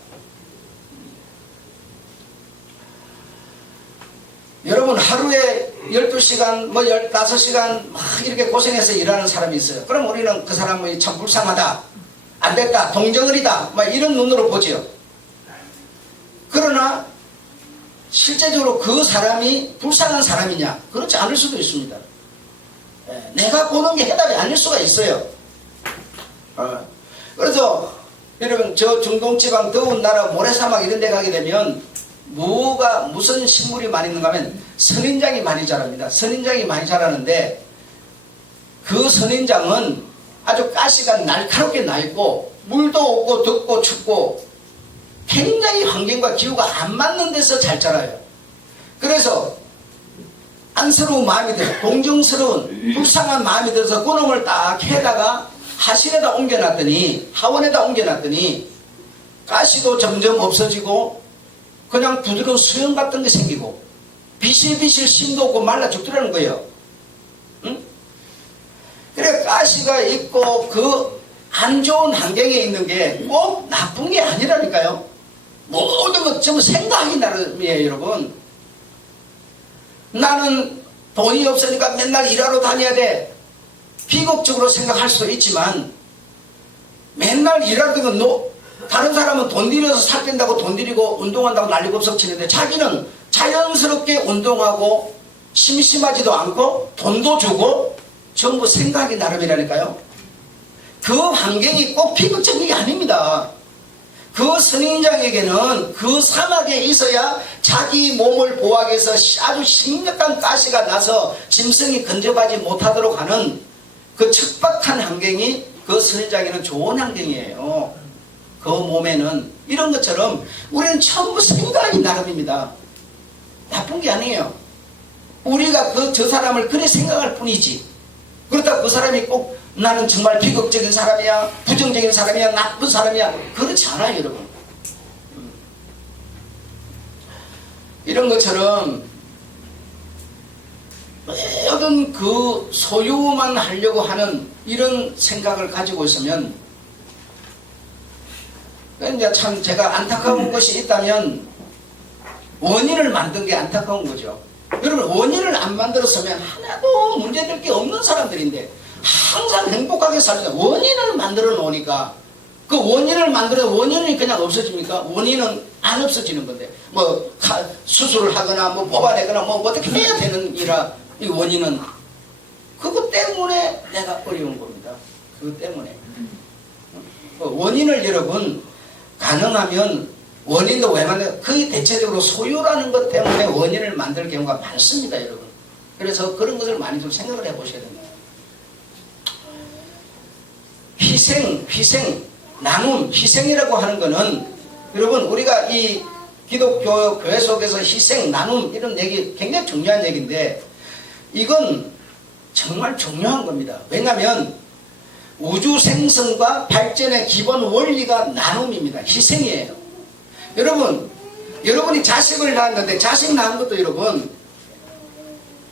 여러분 하루에 12시간 뭐 15시간 막 이렇게 고생해서 일하는 사람이 있어요. 그럼 우리는 그 사람이 참 불쌍하다, 안됐다, 동정을이다 막 이런 눈으로 보지요. 그러나 실제적으로 그 사람이 불쌍한 사람이냐? 그렇지 않을 수도 있습니다. 내가 보는 게 해답이 아닐 수가 있어요. 그래서 여러분 저 중동지방 더운 나라 모래사막 이런 데 가게 되면 무슨 식물이 많이 있는가 하면 선인장이 많이 자랍니다. 선인장이 많이 자라는데 그 선인장은 아주 가시가 날카롭게 나있고 물도 없고 덥고 춥고 굉장히 환경과 기후가 안 맞는 데서 잘 자라요. 그래서 안쓰러운 마음이 들어요. 동정스러운 불쌍한 마음이 들어서 그놈을 딱 해다가 하실에다 옮겨놨더니 하원에다 옮겨놨더니 가시도 점점 없어지고 그냥 부드러운 수영 같은 게 생기고 비실비실 심도 없고 말라 죽더라는 거예요. 응? 그래 가시가 있고 그 안 좋은 환경에 있는 게 꼭 나쁜 게 아니라니까요. 모든 것 전부 생각이 나름이에요. 여러분 나는 돈이 없으니까 맨날 일하러 다녀야 돼. 비극적으로 생각할 수도 있지만 맨날 일하러 다니면 다른 사람은 돈 들여서 살 뺀다고 돈 들이고 운동한다고 난리고 없어 치는데 자기는 자연스럽게 운동하고 심심하지도 않고 돈도 주고 전부 생각이 나름이라니까요. 그 환경이 꼭 비극적인 게 아닙니다. 그 선인장에게는 그 사막에 있어야 자기 몸을 보호하기 위해서 아주 심각한 가시가 나서 짐승이 근접하지 못하도록 하는 그 척박한 환경이 그 선인장에는 좋은 환경이에요. 그 몸에는 이런 것처럼 우리는 전부 생각이 나름입니다. 나쁜 게 아니에요. 우리가 저 사람을 그래 생각할 뿐이지, 그렇다고 그 사람이 꼭 나는 정말 비극적인 사람이야, 부정적인 사람이야, 나쁜 사람이야, 그렇지 않아요, 여러분. 이런 것처럼 모든 그 소유만 하려고 하는 이런 생각을 가지고 있으면, 이제 참 제가 안타까운 것이 있다면 원인을 만든 게 안타까운 거죠. 여러분, 원인을 안 만들었으면 하나도 문제될 게 없는 사람들인데 항상 행복하게 살다 원인을 만들어 놓으니까, 그 원인을 만들어 원인이 그냥 없어집니까? 원인은 안 없어지는 건데, 뭐 수술을 하거나 뭐 뽑아내거나 뭐 어떻게 해야 되는 이라, 이 원인은 그것 때문에 내가 어려운 겁니다. 그것 때문에. 원인을 여러분, 가능하면 원인도 왜 만들어요? 그게 대체적으로 소유라는 것 때문에 원인을 만들 경우가 많습니다, 여러분. 그래서 그런 것을 많이 좀 생각을 해보셔야 됩니다. 희생, 나눔, 희생이라고 하는 것은, 여러분, 우리가 이 기독교 교회 속에서 희생, 나눔, 이런 얘기 굉장히 중요한 얘기인데, 이건 정말 중요한 겁니다. 왜냐하면 우주 생성과 발전의 기본 원리가 나눔입니다. 희생이에요. 여러분이 자식을 낳았는데, 자식 낳은 것도 여러분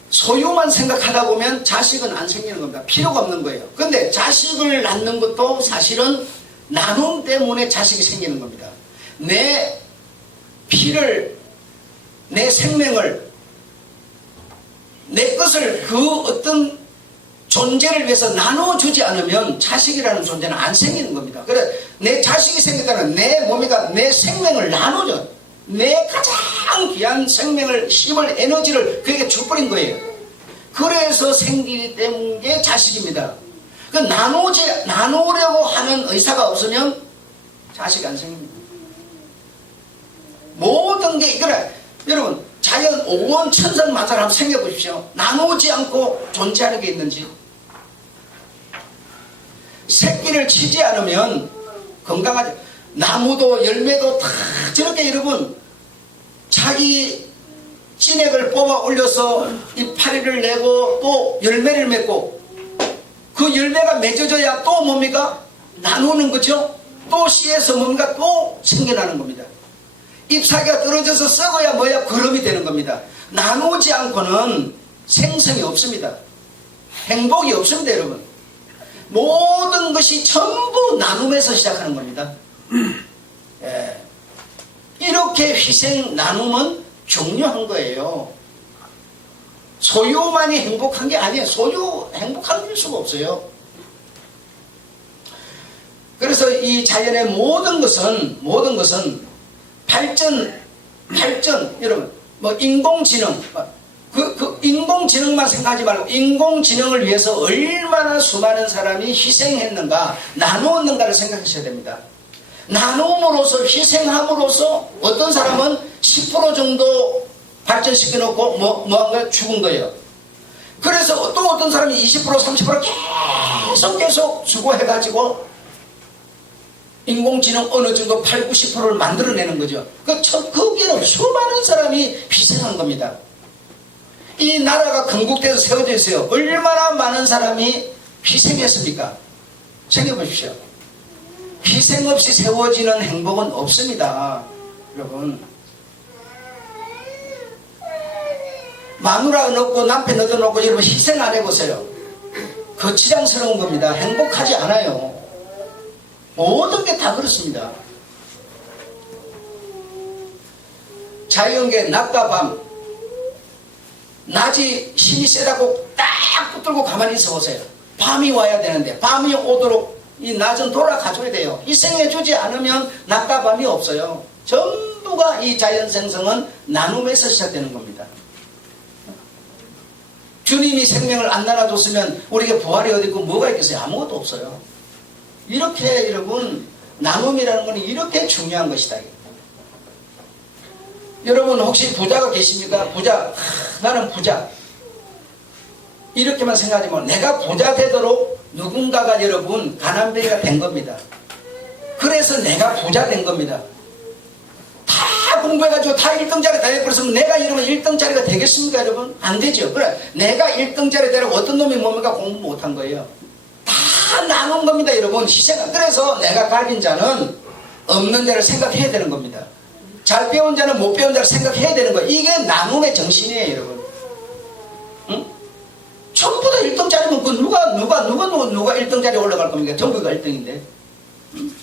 소유만 생각하다 보면 자식은 안 생기는 겁니다. 필요가 없는 거예요. 그런데 자식을 낳는 것도 사실은 나눔 때문에 자식이 생기는 겁니다. 내 피를, 내 생명을, 내 것을 그 어떤 존재를 위해서 나눠주지 않으면 자식이라는 존재는 안 생기는 겁니다. 그래, 내 자식이 생겼다는 내 몸이가 내 생명을 나누죠. 내 가장 귀한 생명을, 힘을, 에너지를 그에게 줘버린 거예요. 그래서 생기기 때문에 자식입니다. 그 나누려고 하는 의사가 없으면 자식이 안 생깁니다. 모든 게 이거라. 여러분, 자연 5원 천상 만상 한번 생겨보십시오. 나누지 않고 존재하는 게 있는지. 새끼를 치지 않으면 건강하지. 나무도 열매도 다 저렇게 여러분 자기 진액을 뽑아 올려서 이파리를 내고 또 열매를 맺고, 그 열매가 맺어져야 또 뭡니까? 나누는 거죠. 또 씨에서 뭡니까? 또 생겨나는 겁니다. 잎사귀가 떨어져서 썩어야 뭐야? 거름이 되는 겁니다. 나누지 않고는 생성이 없습니다. 행복이 없습니다, 여러분. 모든 것이 전부 나눔에서 시작하는 겁니다. 예. 이렇게 희생, 나눔은 중요한 거예요. 소유만이 행복한 게 아니에요. 소유 행복할 수가 없어요. 그래서 이 자연의 모든 것은 발전, 여러분, 뭐 인공지능, 그 인공지능만 생각하지 말고 인공지능을 위해서 얼마나 수많은 사람이 희생했는가, 나누었는가를 생각하셔야 됩니다. 나눔으로서, 희생함으로써 어떤 사람은 10% 정도 발전시켜 놓고 뭐한 거야? 죽은 거예요. 그래서 또 어떤 사람이 20%, 30% 계속 수고해가지고 인공지능 어느 정도 8, 90%를 만들어내는 거죠. 거기에는 수많은 사람이 희생한 겁니다. 이 나라가 건국돼서 세워져 있어요. 얼마나 많은 사람이 희생했습니까? 생각해보십시오. 희생 없이 세워지는 행복은 없습니다. 여러분, 마누라 넣고 남편 얻어놓고 여러분 희생 안 해보세요. 거치장스러운 겁니다. 행복하지 않아요. 모든 게 다 그렇습니다. 자연계 낮과 밤, 낮이 힘이 세다고 딱 붙들고 가만히 있어 보세요. 밤이 와야 되는데 밤이 오도록 이 낮은 돌아가줘야 돼요. 희생해주지 않으면 낮과 밤이 없어요. 전부가 이 자연 생성은 나눔에서 시작되는 겁니다. 주님이 생명을 안 나눠줬으면 우리에게 부활이 어디 있고 뭐가 있겠어요? 아무것도 없어요. 이렇게 여러분, 나눔이라는 건 이렇게 중요한 것이다. 여러분 혹시 부자가 계십니까? 부자, 나는 부자, 이렇게만 생각하지 말고 내가 부자 되도록 누군가가 여러분 가난뱅이가 된 겁니다. 그래서 내가 부자 된 겁니다. 다 공부해가지고 다 1등짜리 다 해버렸으면 내가 이러면 1등짜리가 되겠습니까, 여러분? 안 되죠. 그래, 내가 1등짜리 되라고 어떤 놈이 뭡니까? 공부 못한 거예요. 다 나눈 겁니다, 여러분. 희생을. 그래서 내가 가진 자는 없는 자를 생각해야 되는 겁니다. 잘 배운 자는 못 배운 자를 생각해야 되는 거예요. 이게 나눔의 정신이에요, 여러분. 응? 전부 다 1등짜리면 그 누가 1등짜리 올라갈 겁니까? 전부가 1등인데. 응?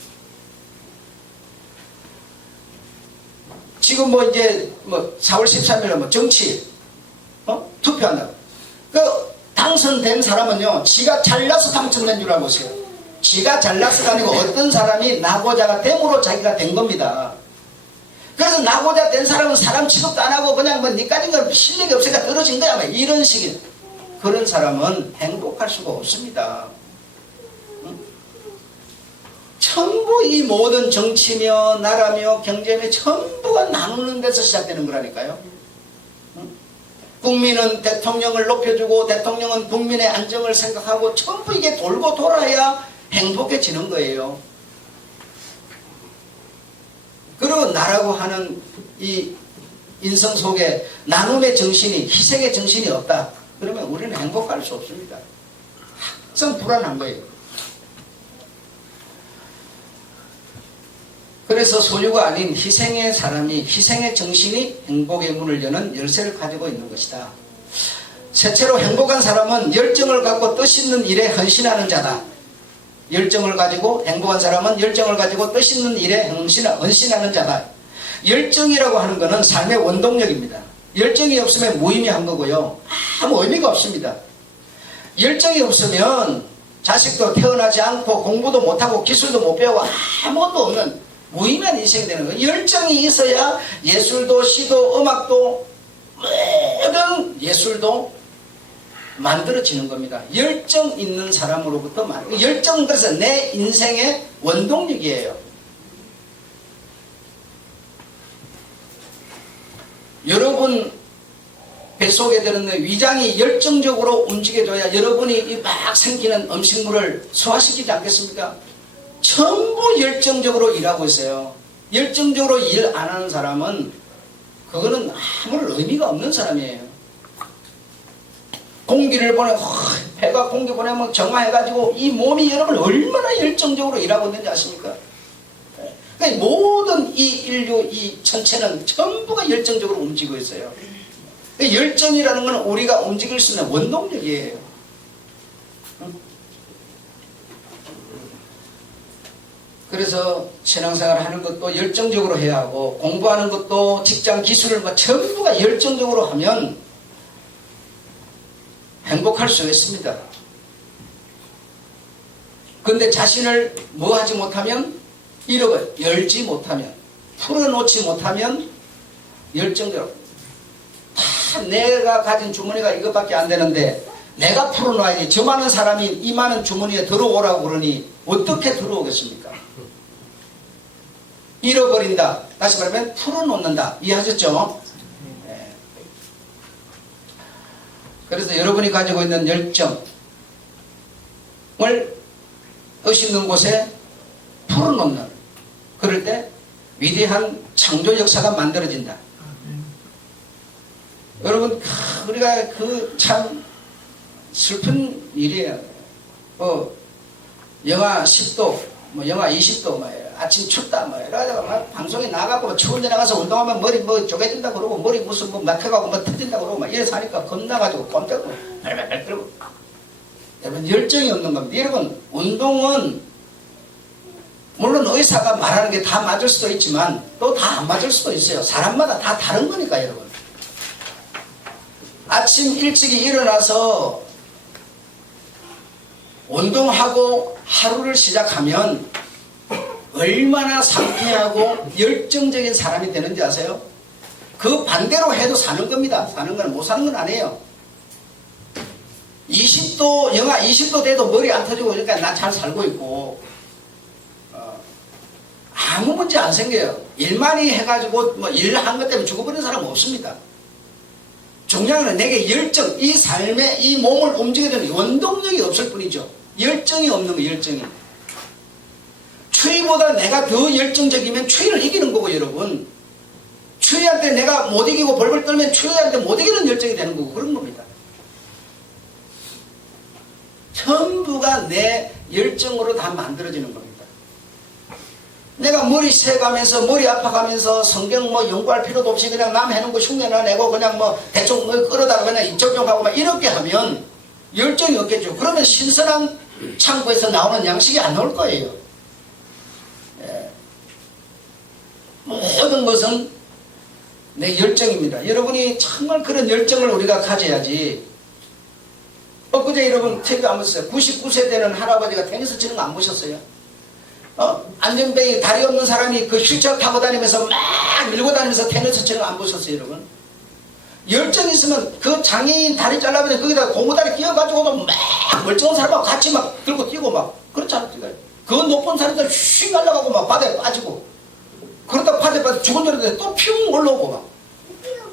지금 뭐 이제 뭐 4월 13일에 뭐 정치 투표한다. 그 당선된 사람은요, 지가 잘나서 당선된 줄 알고 있어요. 지가 잘나서가 아니고 어떤 사람이 나고자가 됨으로 자기가 된 겁니다. 그래서 나고자 된 사람은 사람 취급도 안 하고 그냥 뭐 니까진 건 실력이 없으니까 떨어진 거야. 뭐 이런 식의 그런 사람은 행복할 수가 없습니다. 응? 전부 이 모든 정치며 나라며 경제며 전부가 나누는 데서 시작되는 거라니까요. 응? 국민은 대통령을 높여주고 대통령은 국민의 안정을 생각하고 전부 이게 돌고 돌아야 행복해지는 거예요. 그리고 나라고 하는 이 인성 속에 나눔의 정신이, 희생의 정신이 없다. 그러면 우리는 행복할 수 없습니다. 항상 불안한 거예요. 그래서 소유가 아닌 희생의 사람이, 희생의 정신이 행복의 문을 여는 열쇠를 가지고 있는 것이다. 셋째로 행복한 사람은 열정을 갖고 뜻있는 일에 헌신하는 자다. 열정을 가지고, 행복한 사람은 열정을 가지고 뜻있는 일에 헌신하는 자다. 열정이라고 하는 것은 삶의 원동력입니다. 열정이 없으면 무의미한 거고요. 아무 의미가 없습니다. 열정이 없으면 자식도 태어나지 않고 공부도 못하고 기술도 못 배우고 아무것도 없는 무의미한 인생이 되는 거예요. 열정이 있어야 예술도 시도 음악도 모든 예술도 만들어지는 겁니다. 열정 있는 사람으로부터 열정은 그래서 내 인생의 원동력이에요. 여러분 뱃속에 들어있는 위장이 열정적으로 움직여줘야 여러분이 막 생기는 음식물을 소화시키지 않겠습니까? 전부 열정적으로 일하고 있어요. 열정적으로 일 안 하는 사람은 그거는 아무런 의미가 없는 사람이에요. 공기를 배가 공기 보내면 정화해가지고 이 몸이 여러분 얼마나 열정적으로 일하고 있는지 아십니까? 그러니까 모든 이 인류, 이 천체는 전부가 열정적으로 움직이고 있어요. 열정이라는 건 우리가 움직일 수 있는 원동력이에요. 그래서 신앙생활 하는 것도 열정적으로 해야 하고 공부하는 것도 직장 기술을 전부가 열정적으로 하면 행복할 수 있습니다. 그런데 자신을 뭐 하지 못하면 잃어버려. 열지 못하면, 풀어놓지 못하면 열정적으로 다 내가 가진 주머니가 이것밖에 안 되는데 내가 풀어놔야지. 저 많은 사람이 이 많은 주머니에 들어오라고 그러니 어떻게 들어오겠습니까? 잃어버린다. 다시 말하면 풀어놓는다. 이해하셨죠? 네. 그래서 여러분이 가지고 있는 열정을 의심는 곳에 풀어놓는, 그럴 때 위대한 창조 역사가 만들어진다. 여러분, 우리가 그 참 슬픈 일이에요. 영하 10도, 영하 20도, 아침 춥다, 이러다가 막 방송에 나가고 추운데 나가서 운동하면 머리 쪼개진다 그러고 머리 무슨 막혀가고 터진다 그러고 이래서 하니까 겁나가지고 깜짝 발발발 그러고. 여러분, 열정이 없는 겁니다. 여러분, 운동은 물론 의사가 말하는 게 다 맞을 수도 있지만 또 다 안 맞을 수도 있어요. 사람마다 다 다른 거니까, 여러분. 아침 일찍이 일어나서 운동하고 하루를 시작하면 얼마나 상쾌하고 열정적인 사람이 되는지 아세요? 그 반대로 해도 사는 겁니다. 사는 건 못 사는 건 아니에요. 20도, 영하 20도 돼도 머리 안 터지고 그러니까 나 잘 살고 있고, 아무 문제 안 생겨요. 일만이 해가지고 일한 것 때문에 죽어버리는 사람은 없습니다. 중요한 건 내게 열정, 이 삶에 이 몸을 움직이는 원동력이 없을 뿐이죠. 열정이 없는 거, 열정이. 추위를 추위보다 내가 더 열정적이면 추위를 이기는 거고 여러분. 추위한테 내가 못 이기고 벌벌 떨면 추위한테 못 이기는 열정이 되는 거고 그런 겁니다. 전부가 내 열정으로 다 만들어지는 겁니다. 내가 머리 새가면서 머리 아파가면서 성경 뭐 연구할 필요도 없이 그냥 남 해놓은 거 흉내나 내고 그냥 뭐 대충 뭐 끌어다가 그냥 이쪽하고 막 이렇게 하면 열정이 없겠죠. 그러면 신선한 창고에서 나오는 양식이 안 나올 거예요. 예. 모든 것은 내 열정입니다. 여러분이 정말 그런 열정을 우리가 가져야지. 엊그제 여러분 TV 안 보셨어요? 99세 되는 할아버지가 테니스 치는 거 안 보셨어요? 안전뱅이 다리 없는 사람이 그 휠체어 타고 다니면서 막 밀고 다니면서 테니스 치는 거 안 보셨어요 여러분? 열정이 있으면 그 장애인 다리 잘라면 거기다 고무다리 끼워가지고도 막 멀쩡한 사람하고 같이 막 들고 뛰고 막 그렇지 않습니까? 그 높은 사람들 휙 날아가고 막 바다에 빠지고 그러다 바다에 빠져 죽은 줄 알았는데 또 퓨 올라오고 막.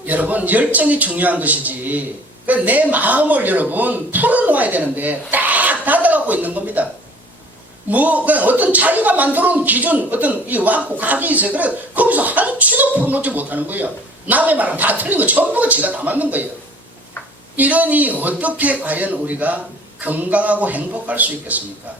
여러분 열정이 중요한 것이지 내 마음을 여러분 풀어놓아야 되는데 딱 닫아갖고 있는 겁니다. 뭐 어떤 자기가 만들어놓은 기준 어떤 이 완고 각이 있어요. 그래 거기서 한치도 풀어놓지 못하는 거예요. 남의 말은 다 틀린 거 전부가 지가 다 맞는 거예요. 이러니 어떻게 과연 우리가 건강하고 행복할 수 있겠습니까?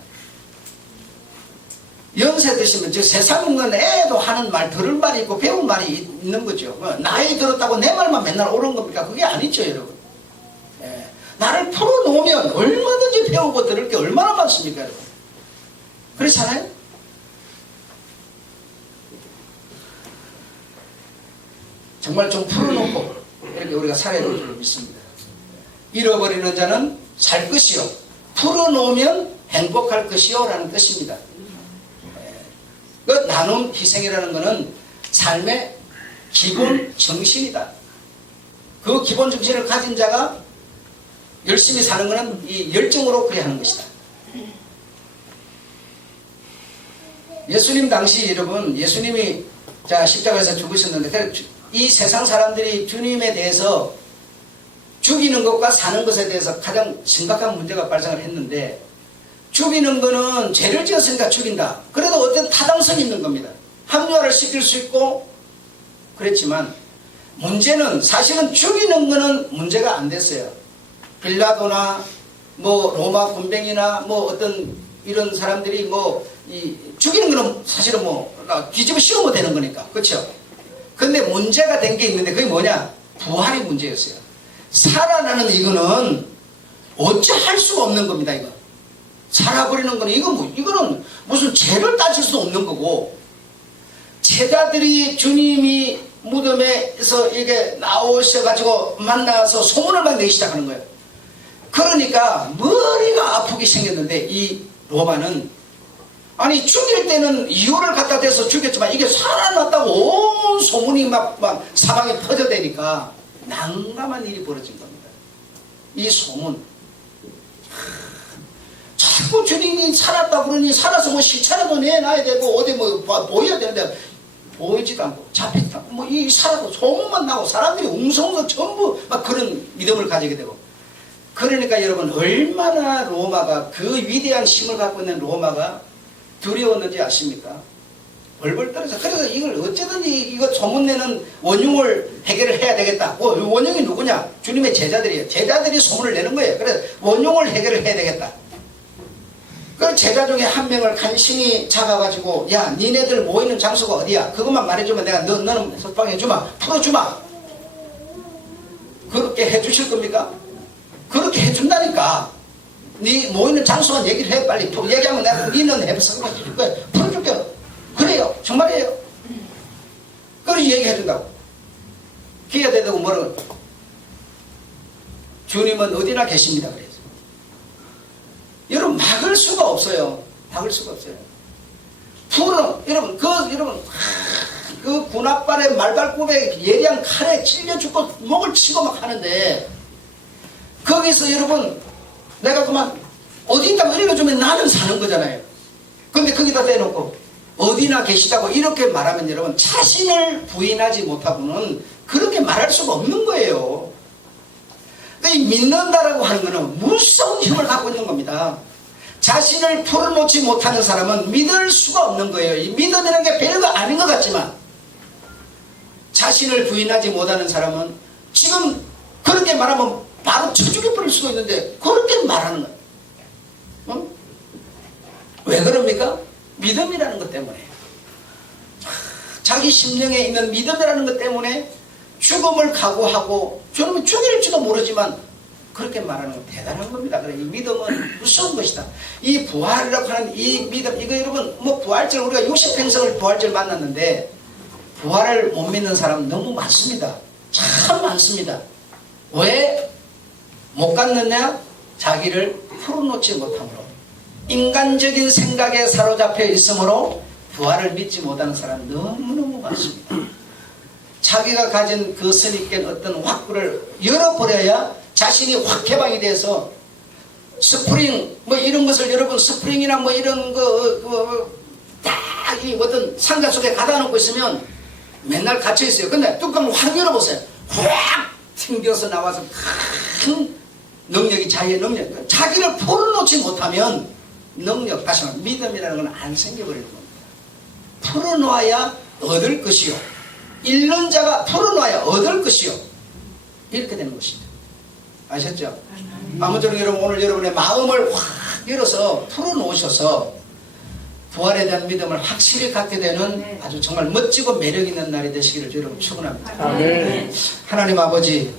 연세 드시면 저 세상 있는 애도 하는 말 들을 말이 있고 배운 말이 있는 거죠. 나이 들었다고 내 말만 맨날 옳은 겁니까? 그게 아니죠 여러분. 예. 나를 풀어놓으면 얼마든지 배우고 들을 게 얼마나 많습니까 여러분. 그렇잖아요? 정말 좀 풀어놓고 이렇게 우리가 살아야 될 줄 믿습니다. 잃어버리는 자는 살 것이요 풀어놓으면 행복할 것이요 라는 뜻입니다. 그 나눔 희생이라는 것은 삶의 기본 정신이다. 그 기본 정신을 가진 자가 열심히 사는 것은 이 열정으로 그래야 하는 것이다. 예수님 당시 여러분 예수님이 십자가에서 죽으셨는데 이 세상 사람들이 주님에 대해서 죽이는 것과 사는 것에 대해서 가장 심각한 문제가 발생을 했는데 죽이는 거는 죄를 지었으니까 죽인다. 그래도 어떤 타당성이 있는 겁니다. 합리화를 시킬 수 있고 그랬지만 문제는 사실은 죽이는 거는 문제가 안 됐어요. 빌라도나 뭐 로마 군병이나 뭐 어떤 이런 사람들이 뭐 이 죽이는 거는 사실은 뭐 뒤집어 씌우면 되는 거니까 그렇죠? 근데 문제가 된 게 있는데 그게 뭐냐? 부활이 문제였어요. 살아나는 이거는 어찌 할 수가 없는 겁니다. 이거 살아버리는 거는 이거는 무슨 죄를 따질 수 없는 거고 제자들이 주님이 무덤에서 이게 나오셔가지고 만나서 소문을 막 내기 시작하는 거예요. 그러니까 머리가 아프게 생겼는데 이 로마는 아니 죽일 때는 이유를 갖다 대서 죽였지만 이게 살아났다고 온 소문이 막 사방에 퍼져대니까 난감한 일이 벌어진 겁니다. 이 소문 자꾸 주님이 살았다 그러니 살아서 뭐 시체라도 내놔야 되고 어디 뭐 보여야 되는데 보이지도 않고 잡히지도 않고 뭐 이 살아도 소문만 나고 사람들이 웅성웅성 전부 막 그런 믿음을 가지게 되고 그러니까 여러분 얼마나 로마가 그 위대한 힘을 갖고 있는 로마가 두려웠는지 아십니까? 벌벌 떨어져. 그래서 이걸 어쨌든지 이거 소문내는 원흉을 해결을 해야 되겠다. 원흉이 누구냐? 주님의 제자들이에요. 제자들이 소문을 내는 거예요. 그래서 원흉을 해결을 해야 되겠다. 그 제자 중에 한 명을 간신히 잡아가지고 야 니네들 모이는 장소가 어디야? 그것만 말해주면 내가 너는 석방해주마. 풀어주마. 그렇게 해주실 겁니까? 그렇게 해준다니까. 네 모이는 장소만 얘기를 해. 빨리 얘기하면 내가 니는 해서 해줄 거야. 풀어줄게요. 그래요. 정말이에요. 그래서 얘기해준다고. 기회가 되다고 뭐라고. 주님은 어디나 계십니다. 그래서. 여러분 막을 수가 없어요. 막을 수가 없어요. 여러분 그 군합발의 말발굽에 예리한 칼에 찔려 죽고 목을 치고 막 하는데 거기서 여러분 내가 그만 어디 있다고 일러주면 나는 사는 거잖아요. 근데 거기다 대놓고 어디나 계시다고 이렇게 말하면 여러분 자신을 부인하지 못하고는 그렇게 말할 수가 없는 거예요. 그러니까 이 믿는다라고 하는 거는 무서운 힘을 갖고 있는 겁니다. 자신을 풀어놓지 못하는 사람은 믿을 수가 없는 거예요. 이 믿음이라는 게 별거 아닌 것 같지만 자신을 부인하지 못하는 사람은 지금 그렇게 말하면 바로 쳐 죽여버릴 수도 있는데 그렇게 말하는 거예요. 응? 왜 그럽니까? 믿음이라는 것 때문에. 자기 심령에 있는 믿음이라는 것 때문에 죽음을 각오하고 저는 죽일지도 모르지만 그렇게 말하는 건 대단한 겁니다. 그래, 이 믿음은 무서운 것이다. 이 부활이라고 하는 이 믿음, 이거 여러분, 뭐 부활절, 우리가 60평생을 부활절 만났는데, 부활을 못 믿는 사람 너무 많습니다. 참 많습니다. 왜 못 갖느냐? 자기를 풀어놓지 못함으로. 인간적인 생각에 사로잡혀 있으므로 부활을 믿지 못하는 사람 너무너무 많습니다. 자기가 가진 그 선입견 어떤 확구를 열어버려야 자신이 확 개방이 돼서 스프링 뭐 이런 것을 여러분 스프링이나 뭐 이런 딱 이 어떤 상자 속에 가다 놓고 있으면 맨날 갇혀 있어요. 근데 뚜껑을 확 열어보세요. 확 튕겨서 나와서 큰 능력이 자기의 능력. 자기를 풀어놓지 못하면 능력, 다시 말하면 믿음이라는 건 안 생겨버리는 겁니다. 풀어놓아야 얻을 것이요. 잃는 자가 풀어놔야 얻을 것이요. 이렇게 되는 것입니다. 아셨죠? 아무쪼록 여러분 오늘 여러분의 마음을 확 열어서 풀어놓으셔서 부활에 대한 믿음을 확실히 갖게 되는 아주 정말 멋지고 매력 있는 날이 되시기를 여러분 축원합니다. 아멘. 하나님 아버지